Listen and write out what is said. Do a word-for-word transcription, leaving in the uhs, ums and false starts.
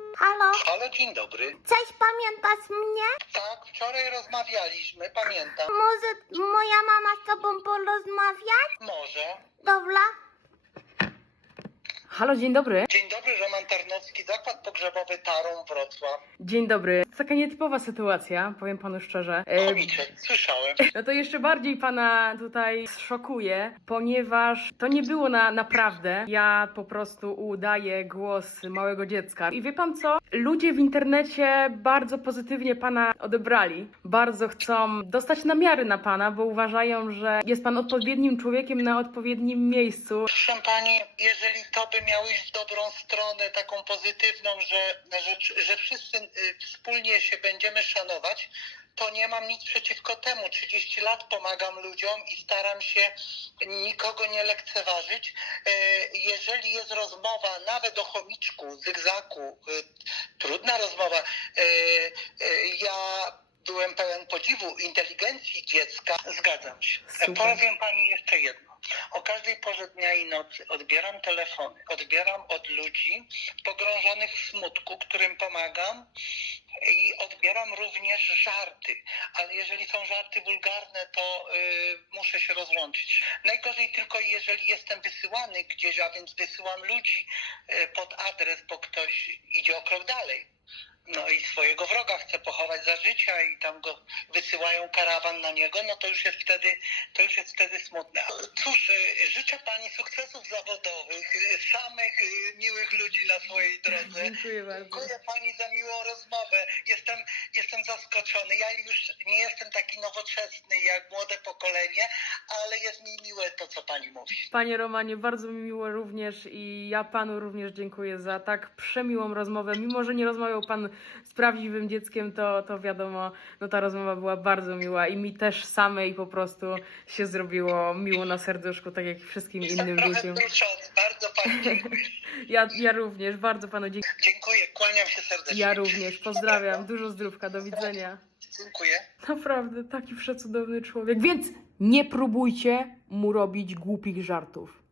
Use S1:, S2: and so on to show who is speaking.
S1: Halo?
S2: Halo, dzień dobry.
S1: Cześć, pamiętasz mnie?
S2: Tak, wczoraj rozmawialiśmy, pamiętam.
S1: Może moja mama z tobą porozmawiać?
S2: Może.
S1: Dobra.
S3: Halo, dzień dobry.
S2: Dzień dobry, Roman Tarnowski, Zakład Pogrzebowy Tarą, Wrocław.
S3: Dzień dobry. Taka nietypowa sytuacja, powiem panu szczerze. E,
S2: Komiczek, słyszałem.
S3: No to jeszcze bardziej pana tutaj szokuje, ponieważ to nie było na naprawdę. Ja po prostu udaję głos małego dziecka. I wie pan co? Ludzie w internecie bardzo pozytywnie pana odebrali. Bardzo chcą dostać namiary na pana, bo uważają, że jest pan odpowiednim człowiekiem na odpowiednim miejscu.
S2: Proszę pani, jeżeli to by miało iść w dobrą stronę, taką pozytywną, że, że, że wszyscy y, wspólnie się będziemy szanować, to nie mam nic przeciwko temu. trzydzieści lat pomagam ludziom i staram się nikogo nie lekceważyć. Y, jeżeli jest rozmowa nawet o chomiczku, zygzaku, y, trudna rozmowa, y, y, ja byłem pełen podziwu inteligencji dziecka. Zgadzam się.
S3: Super.
S2: Powiem pani jeszcze jedno. O każdej porze dnia i nocy odbieram telefony, odbieram od ludzi pogrążonych w smutku, którym pomagam, i odbieram również żarty, ale jeżeli są żarty wulgarne, to yy, muszę się rozłączyć. Najgorzej tylko jeżeli jestem wysyłany gdzieś, a więc wysyłam ludzi yy, pod adres, bo ktoś idzie o krok dalej. No i swojego wroga chce pochować za życia i tam go wysyłają karawan na niego, no to już jest wtedy, to już jest wtedy smutne. Cóż, y, życzę pani sukcesów zawodowych, y, samych y, miłych ludzi na swojej drodze.
S3: Dziękuję bardzo.
S2: Dziękuję pani za miłą rozmowę. Jestem, jestem zaskoczony. Ja już nie jestem taki nowoczesny jak młode pokolenie, ale jest mi miłe to, co pani mówi.
S3: Panie Romanie, bardzo mi miło również i ja panu również dziękuję za tak przemiłą rozmowę. Mimo że nie rozmawiał pan z prawdziwym dzieckiem, to, to wiadomo, no ta rozmowa była bardzo miła i mi też samej po prostu się zrobiło miło na serduszku, tak jak wszystkim
S2: Jestem
S3: innym
S2: trochę
S3: ludziom.
S2: wzruszony. Bardzo pani dziękuję.
S3: Ja, ja również, bardzo panu dziękuję.
S2: Dziękuję, kłaniam się serdecznie.
S3: Ja również, pozdrawiam, dużo zdrówka, do widzenia.
S2: Dziękuję.
S3: Naprawdę, taki przecudowny człowiek. Więc nie próbujcie mu robić głupich żartów.